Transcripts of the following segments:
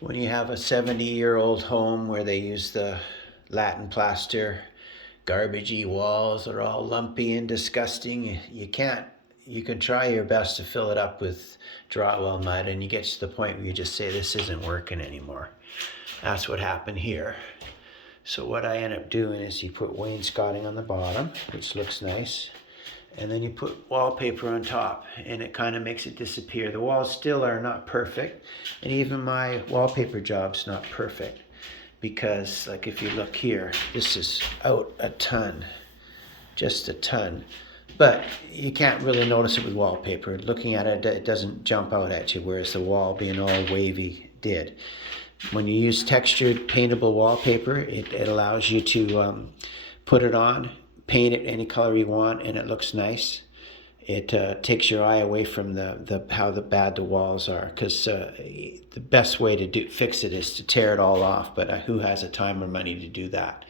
When you have a 70-year-old home where they use the latte plaster, garbagey walls that are all lumpy and disgusting, you can try your best to fill it up with drywall mud, and you get to the point where you just say, this isn't working anymore. That's what happened here. So what I end up doing is you put wainscoting on the bottom, which looks nice, and then you put wallpaper on top, and it kind of makes it disappear. The walls still are not perfect, and even my wallpaper job's not perfect, because like if you look here, this is out a ton, just a ton. But you can't really notice it with wallpaper. Looking at it, it doesn't jump out at you, whereas the wall being all wavy did. When you use textured paintable wallpaper, it allows you to put it on, paint it any color you want, and it looks nice. It takes your eye away from how bad the walls are, because the best way to fix it is to tear it all off, but who has the time or money to do that?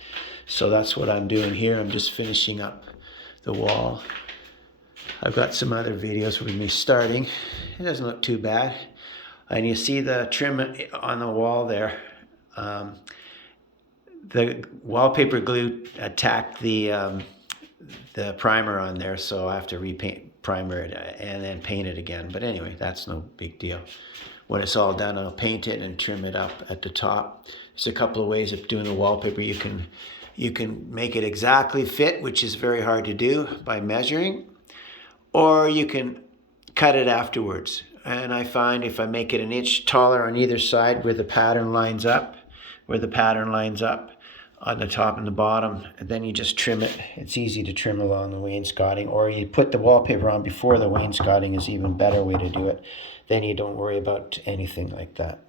So that's what I'm doing here. I'm just finishing up the wall. I've got some other videos with me starting. It doesn't look too bad. And you see the trim on the wall there. The wallpaper glue attacked the primer on there, so I have to primer it and then paint it again. But anyway, that's no big deal. When it's all done, I'll paint it and trim it up at the top. There's a couple of ways of doing the wallpaper. You can make it exactly fit, which is very hard to do by measuring, or you can cut it afterwards. And I find if I make it an inch taller on either side where the pattern lines up, on the top and the bottom, and then you just trim it. It's easy to trim along the wainscoting, or you put the wallpaper on before the wainscoting is even better way to do it. Then you don't worry about anything like that.